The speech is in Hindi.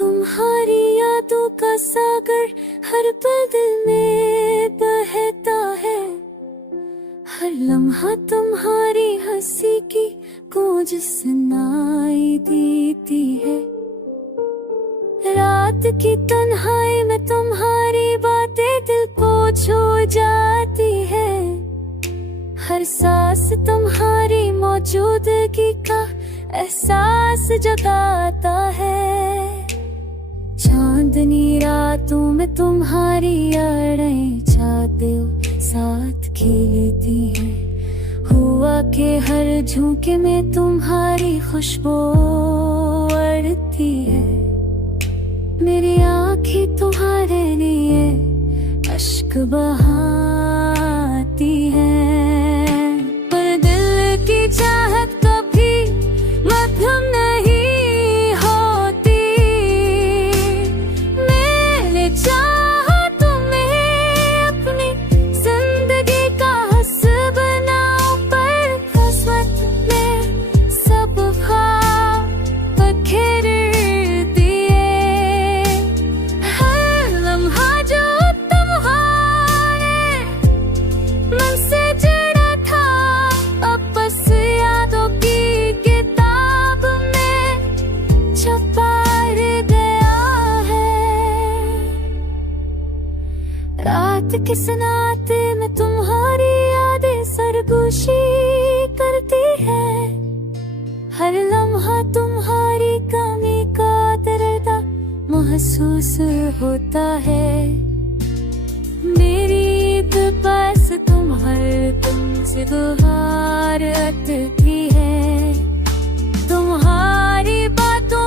तुम्हारी यादों का सागर हर पल दिल में बहता है। हर लम्हा तुम्हारी हंसी की गूंज सुनाई देती है। रात की तन्हाई में तुम्हारी बातें दिल को छू जाती है। हर सांस तुम्हारी मौजूदगी का एहसास जगाता है। चांदनी रातों में तुम्हारी यादें चाहते साथ खेलती है। हुआ के हर झोंके में तुम्हारी खुशबू उड़ती है। मेरी आँखें तुम्हारे लिए अश्क बहाती हैं, पर दिल की चाहत कभी मध्यम नहीं होती। मैंने चाहा तुम्हें अपनी जिंदगी का हिस्सा बनाऊं, पर किस्मत में सब ख्वाब बखेर दिए। हर लम्हा जो तुम्हारे मन से जुड़ा था, अब बस यादों की किताब में छपा गया है। रात की सन्नाटे में तुम्हारी यादें सरगोशी करती है। हर लम्हा तुम्हारी कमी का दर्द महसूस होता है। मेरी ईद पास तुम हर तुमसे गुहार अटकी है। तुम्हारी बातों